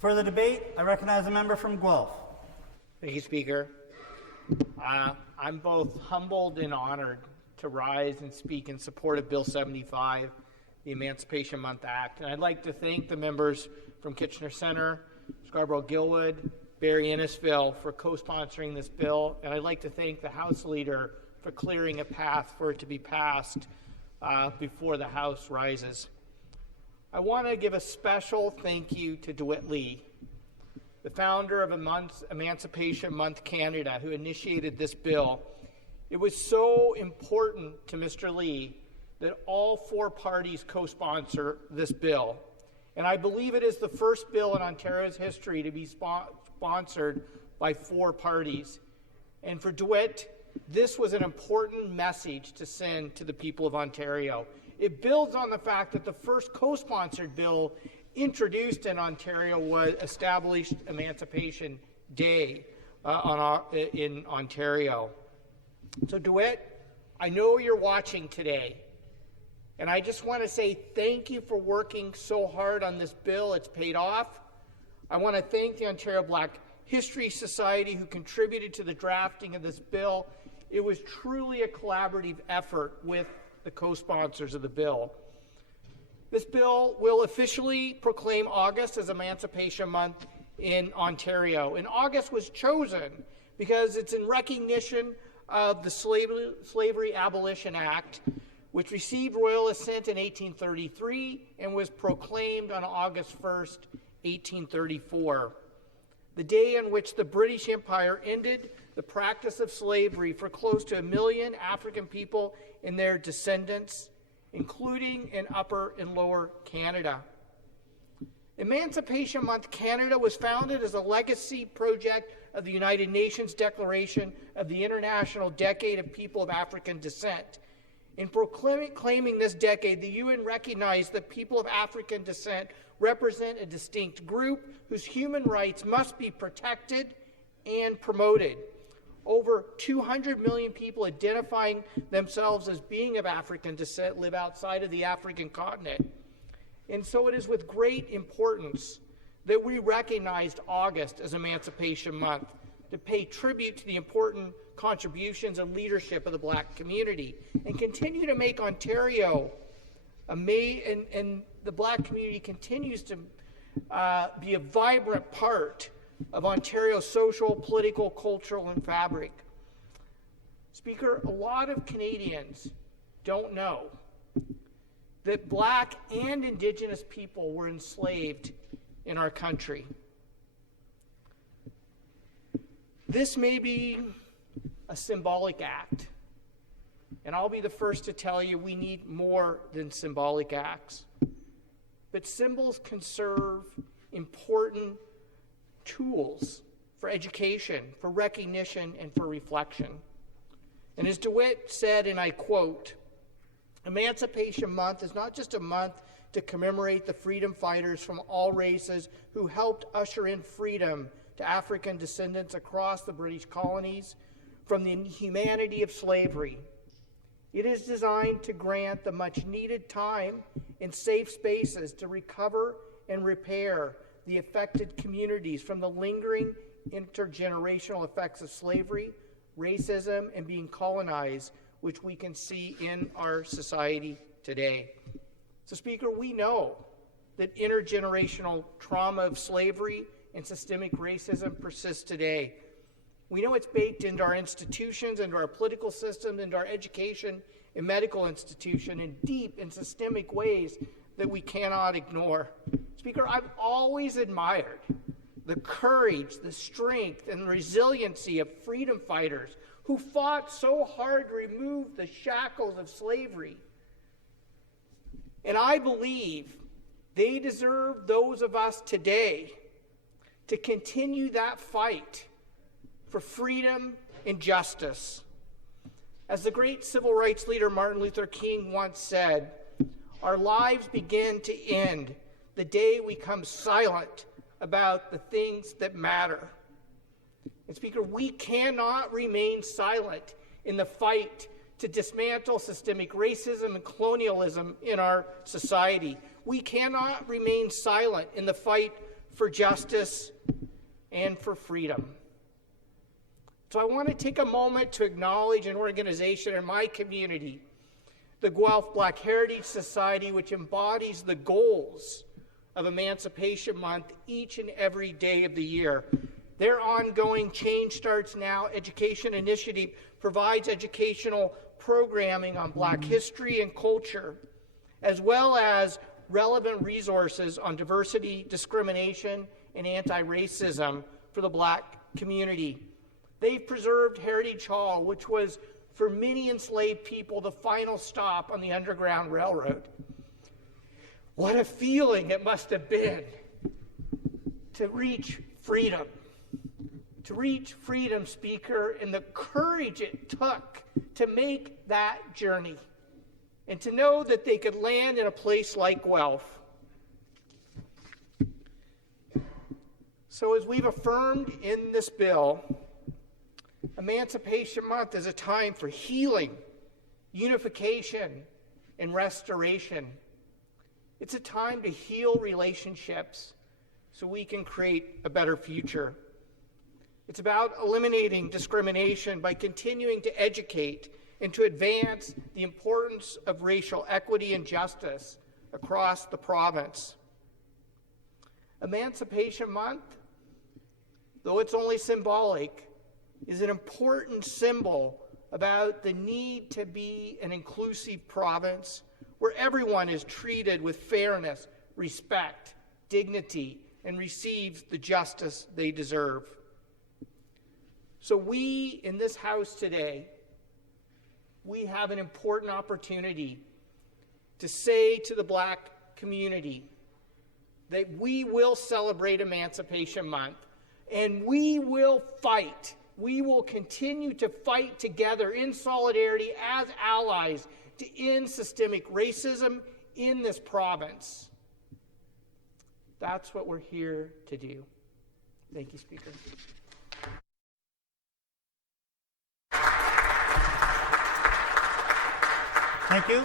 For the debate, I recognize a member from Guelph. Thank you, Speaker. I'm both humbled and honored to rise and speak in support of Bill 75, the Emancipation Month Act. And I'd like to thank the members from Kitchener Centre, Scarborough-Gilwood, Barrie-Innisfil for co-sponsoring this bill. And I'd like to thank the House Leader for clearing a path for it to be passed before the House rises. I want to give a special thank you to DeWitt Lee, the founder of Emancipation Month Canada, who initiated this bill. It was so important to Mr. Lee that all four parties co-sponsor this bill. And I believe it is the first bill in Ontario's history to be sponsored by four parties. And for DeWitt, this was an important message to send to the people of Ontario. It builds on the fact that the first co-sponsored bill introduced in Ontario was established Emancipation Day in Ontario. So DeWitt, I know you're watching today, and I just want to say thank you for working so hard on this bill. It's paid off. I want to thank the Ontario Black History Society who contributed to the drafting of this bill. It was truly a collaborative effort with the co-sponsors of the bill. This bill will officially proclaim August as Emancipation Month in Ontario. And August was chosen because it's in recognition of the Slavery Abolition Act, which received royal assent in 1833 and was proclaimed on August 1st, 1834. The day on which the British Empire ended the practice of slavery for close to 1 million African people and their descendants, including in Upper and Lower Canada. Emancipation Month Canada was founded as a legacy project of the United Nations Declaration of the International Decade of People of African Descent. In proclaiming this decade, the UN recognized that people of African descent represent a distinct group whose human rights must be protected and promoted. Over 200 million people identifying themselves as being of African descent live outside of the African continent. And so it is with great importance that we recognized August as Emancipation Month to pay tribute to the important contributions and leadership of the Black community and continue to make Ontario and the Black community continues to be a vibrant part of Ontario's social, political, cultural, and fabric. Speaker, a lot of Canadians don't know that Black and Indigenous people were enslaved in our country. This may be a symbolic act, and I'll be the first to tell you we need more than symbolic acts. But symbols can serve important tools for education, for recognition, and for reflection. And as DeWitt said, and I quote, Emancipation Month is not just a month to commemorate the freedom fighters from all races who helped usher in freedom to African descendants across the British colonies from the inhumanity of slavery. It is designed to grant the much-needed time and safe spaces to recover and repair the affected communities from the lingering intergenerational effects of slavery, racism, and being colonized, which we can see in our society today. So, Speaker, we know that intergenerational trauma of slavery and systemic racism persists today. We know it's baked into our institutions, into our political system, into our education and medical institution in deep and systemic ways that we cannot ignore. Speaker, I've always admired the courage, the strength, and resiliency of freedom fighters who fought so hard to remove the shackles of slavery. And I believe they deserve those of us today to continue that fight for freedom and justice. As the great civil rights leader Martin Luther King once said, our lives begin to end the day we become silent about the things that matter. And Speaker, we cannot remain silent in the fight to dismantle systemic racism and colonialism in our society. We cannot remain silent in the fight for justice, and for freedom. So I want to take a moment to acknowledge an organization in my community, the Guelph Black Heritage Society, which embodies the goals of Emancipation Month each and every day of the year. Their ongoing Change Starts Now education initiative provides educational programming on Black history and culture, as well as relevant resources on diversity, discrimination, and anti-racism for the Black community. They've preserved Heritage Hall, which was for many enslaved people the final stop on the Underground Railroad. What a feeling it must have been to reach freedom. To reach freedom, Speaker, and the courage it took to make that journey. And to know that they could land in a place like Guelph. So as we've affirmed in this bill, Emancipation Month is a time for healing, unification, and restoration. It's a time to heal relationships so we can create a better future. It's about eliminating discrimination by continuing to educate and to advance the importance of racial equity and justice across the province. Emancipation Month, though it's only symbolic, is an important symbol about the need to be an inclusive province where everyone is treated with fairness, respect, dignity, and receives the justice they deserve. So we in this house today, we have an important opportunity to say to the Black community that we will celebrate Emancipation Month and we will fight. We will continue to fight together in solidarity as allies to end systemic racism in this province. That's what we're here to do. Thank you, Speaker. Thank you.